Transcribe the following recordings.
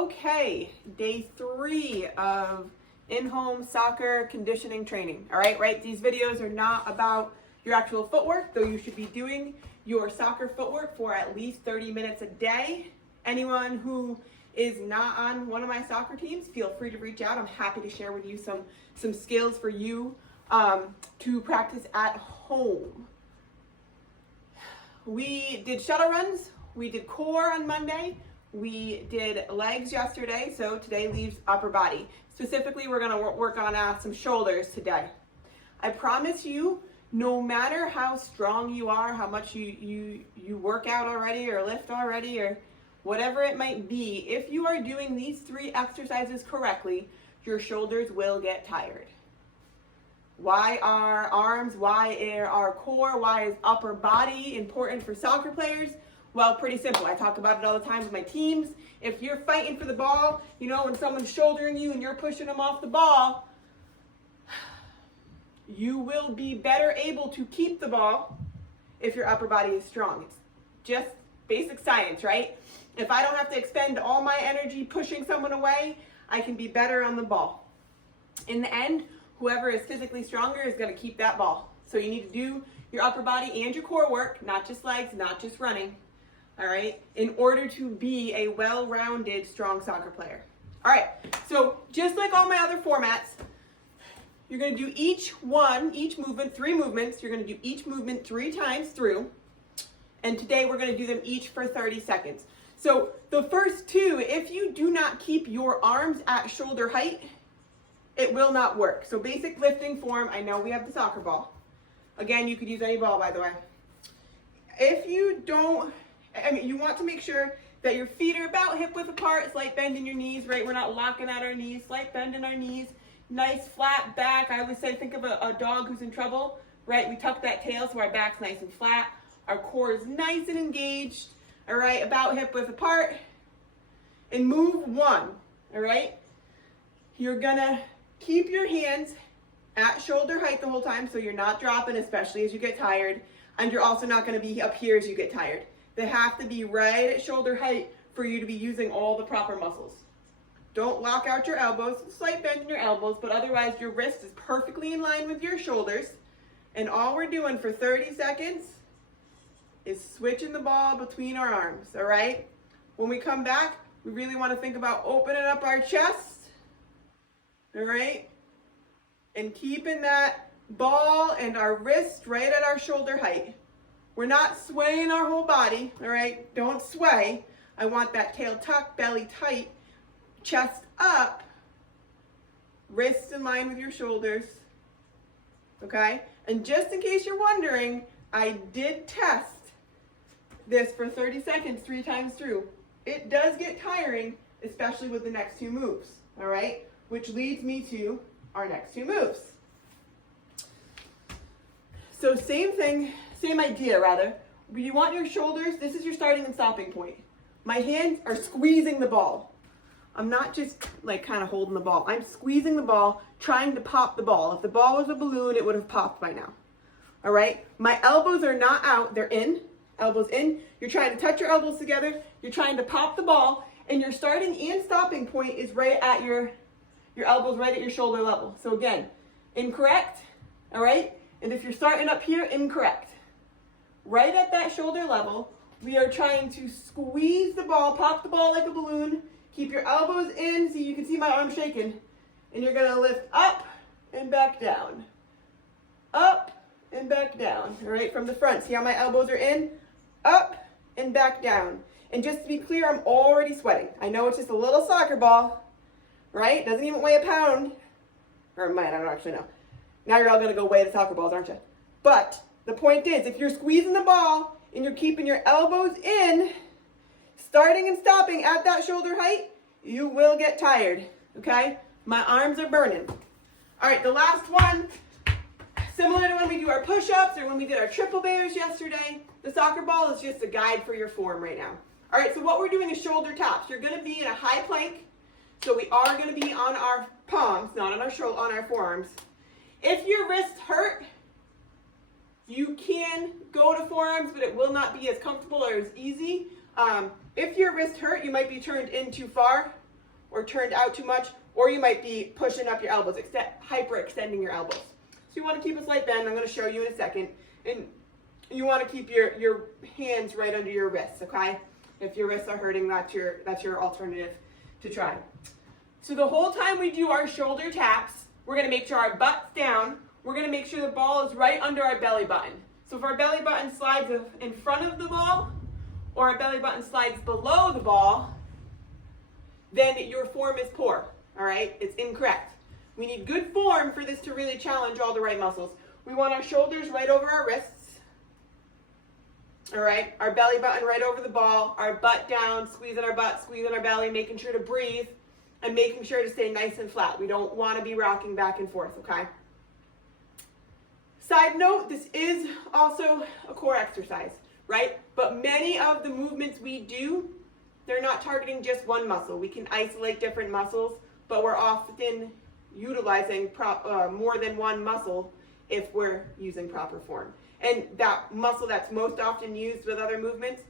Okay, day 3 of in-home soccer conditioning training. All right, these videos are not about your actual footwork, though you should be doing your soccer footwork for at least 30 minutes a day. Anyone who is not on one of my soccer teams, feel free to reach out. I'm happy to share with you some skills for you to practice at home. We did shuttle runs, we did core on Monday, we did legs yesterday, so today leaves upper body. Specifically, we're going to work on some shoulders today. I promise you, no matter how strong you are, how much you work out already or lift already or whatever it might be, if you are doing these 3 exercises correctly, your shoulders will get tired. Why are arms, why are our core, why is upper body important for soccer players? Well, pretty simple. I talk about it all the time with my teams. If you're fighting for the ball, you know, when someone's shouldering you and you're pushing them off the ball, you will be better able to keep the ball if your upper body is strong. It's just basic science, right? If I don't have to expend all my energy pushing someone away, I can be better on the ball. In the end, whoever is physically stronger is going to keep that ball. So you need to do your upper body and your core work, not just legs, not just running, all right, in order to be a well-rounded, strong soccer player. All right, so just like all my other formats, you're going to do each movement, 3 movements. You're going to do each movement 3 times through, and today we're going to do them each for 30 seconds. So the first 2, if you do not keep your arms at shoulder height, it will not work. So basic lifting form, I know we have the soccer ball. Again, you could use any ball, by the way. If you don't, you want to make sure that your feet are about hip width apart, slight bend in your knees, right? We're not locking at our knees, slight bend in our knees, nice flat back. I always say, think of a dog who's in trouble, right? We tuck that tail so our back's nice and flat. Our core is nice and engaged, all right? About hip width apart. And move 1, all right? You're gonna keep your hands at shoulder height the whole time so you're not dropping, especially as you get tired. And you're also not going to be up here as you get tired. They have to be right at shoulder height for you to be using all the proper muscles. Don't lock out your elbows, slight bend in your elbows, but otherwise your wrist is perfectly in line with your shoulders. And all we're doing for 30 seconds is switching the ball between our arms, all right? When we come back, we really want to think about opening up our chest, all right? And keeping that ball and our wrist right at our shoulder height. We're not swaying our whole body, all right? Don't sway. I want that tail tucked, belly tight, chest up, wrists in line with your shoulders, okay? And just in case you're wondering, I did test this for 30 seconds 3 times through. It does get tiring, especially with the next 2 moves, all right? Which leads me to our next 2 moves. So same thing, same idea rather. You want your shoulders, this is your starting and stopping point. My hands are squeezing the ball. I'm not just like kind of holding the ball. I'm squeezing the ball, trying to pop the ball. If the ball was a balloon, it would have popped by now. All right? My elbows are not out, they're in. Elbows in. You're trying to touch your elbows together. You're trying to pop the ball, and your starting and stopping point is right at your elbows right at your shoulder level. So again, incorrect, all right? And if you're starting up here, incorrect. Right at that shoulder level, we are trying to squeeze the ball, pop the ball like a balloon, keep your elbows in so you can see my arm shaking, and you're gonna lift up and back down. Up and back down, all right, from the front. See how my elbows are in? Up and back down. And just to be clear, I'm already sweating. I know it's just a little soccer ball, right? Doesn't even weigh a pound. Or it might, I don't actually know. Now you're all going to go weigh the soccer balls, aren't you? But the point is, if you're squeezing the ball and you're keeping your elbows in, starting and stopping at that shoulder height, you will get tired, okay? My arms are burning. All right, the last one, similar to when we do our push-ups or when we did our triple bears yesterday, the soccer ball is just a guide for your form right now. All right, so what we're doing is shoulder taps. You're going to be in a high plank. So we are going to be on our palms, not on our shoulder, on our forearms. If your wrists hurt, you can go to forearms, but it will not be as comfortable or as easy. If your wrist hurt, you might be turned in too far. or turned out too much, or you might be pushing up your elbows, hyperextending your elbows. So you want to keep a slight bend. I'm going to show you in a second. And you want to keep your hands right under your wrists, okay? If your wrists are hurting, that's your alternative to try. So the whole time we do our shoulder taps, we're going to make sure our butt's down. We're going to make sure the ball is right under our belly button. So if our belly button slides in front of the ball, or our belly button slides below the ball, then your form is poor, all right? It's incorrect. We need good form for this to really challenge all the right muscles. We want our shoulders right over our wrists, all right? Our belly button right over the ball, our butt down, squeezing our butt, squeezing our belly, making sure to breathe, and making sure to stay nice and flat. We don't want to be rocking back and forth, okay? Side note, this is also a core exercise, right? But many of the movements we do, they're not targeting just one muscle. We can isolate different muscles, but we're often utilizing more than one muscle if we're using proper form. And that muscle that's most often used with other movements,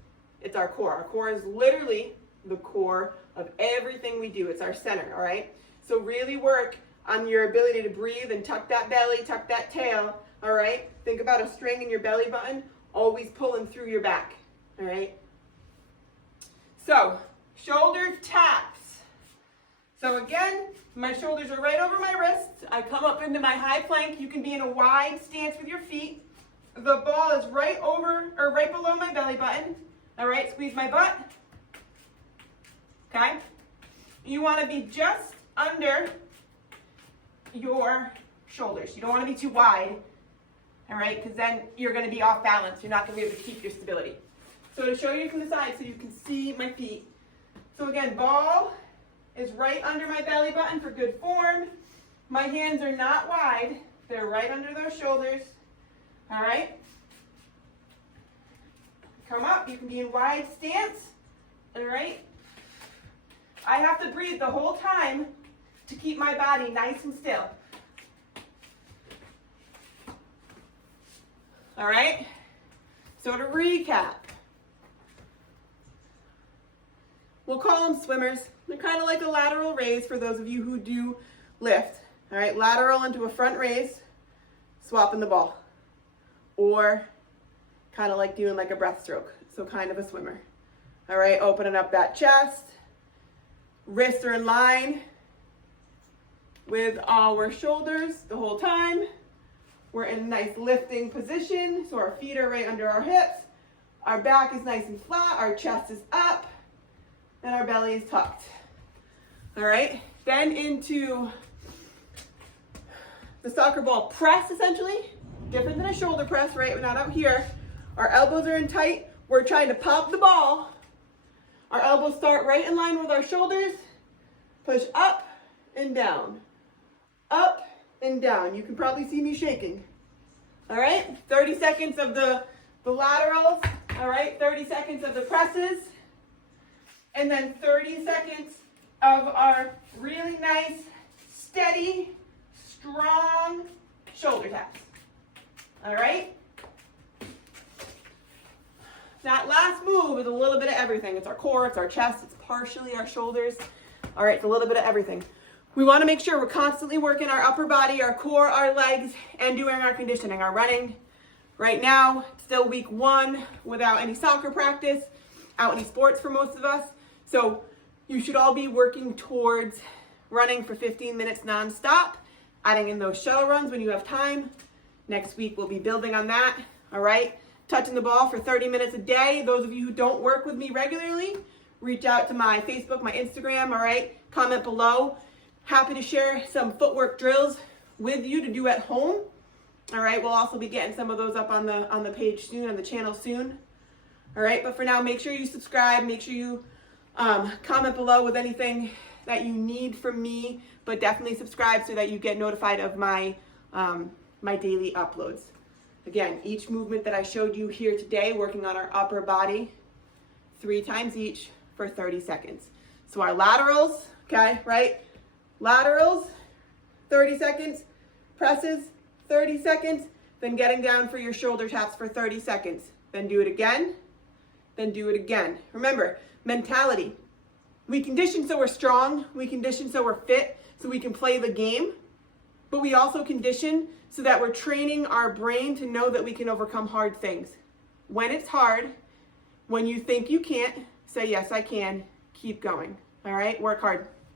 it's our core. Our core is literally the core of everything we do. It's our center, all right? So really work on your ability to breathe and tuck that belly, tuck that tail, all right? Think about a string in your belly button, always pulling through your back, all right? So, shoulder taps. So again, my shoulders are right over my wrists. I come up into my high plank. You can be in a wide stance with your feet. The ball is right over, or right below my belly button. All right, squeeze my butt. Okay? You want to be just under your shoulders. You don't want to be too wide. All right, because then you're going to be off balance. You're not going to be able to keep your stability. So to show you from the side so you can see my feet. So again, ball is right under my belly button for good form. My hands are not wide. They're right under those shoulders. All right? Come up. You can be in wide stance. All right? I have to breathe the whole time to keep my body nice and still. All right? So to recap, we'll call them swimmers. They're kind of like a lateral raise for those of you who do lift. All right, lateral into a front raise, swapping the ball. Or kind of like doing like a breaststroke, so kind of a swimmer. All right, opening up that chest. Wrists are in line with our shoulders the whole time. We're in a nice lifting position, so our feet are right under our hips. Our back is nice and flat, our chest is up, and our belly is tucked. All right, then into the soccer ball press, essentially. Different than a shoulder press, right? We're not out here. Our elbows are in tight. We're trying to pop the ball. Our elbows start right in line with our shoulders. Push up and down. Up and down. You can probably see me shaking. All right, 30 seconds of the laterals. All right, 30 seconds of the presses. And then 30 seconds of our really nice, steady, strong shoulder taps. All right? That last move is a little bit of everything. It's our core, it's our chest, it's partially our shoulders. All right, it's a little bit of everything. We want to make sure we're constantly working our upper body, our core, our legs, and doing our conditioning, our running. Right now, still week 1 without any soccer practice, out any sports for most of us. So you should all be working towards running for 15 minutes nonstop, adding in those shuttle runs when you have time. Next week, we'll be building on that, all right? Touching the ball for 30 minutes a day. Those of you who don't work with me regularly, reach out to my Facebook, my Instagram, all right? Comment below. Happy to share some footwork drills with you to do at home. All right, we'll also be getting some of those up on the page soon, on the channel soon. All right, but for now, make sure you subscribe. Make sure you comment below with anything that you need from me, but definitely subscribe so that you get notified of my my daily uploads. Again, each movement that I showed you here today, working on our upper body, 3 times each for 30 seconds. So our laterals, okay, right? Laterals, 30 seconds. Presses, 30 seconds. Then getting down for your shoulder taps for 30 seconds. Then do it again. Then do it again. Remember, mentality. We condition so we're strong, we condition so we're fit, so we can play the game, but we also condition so that we're training our brain to know that we can overcome hard things. When it's hard, when you think you can't, say, yes, I can, keep going. All right, work hard.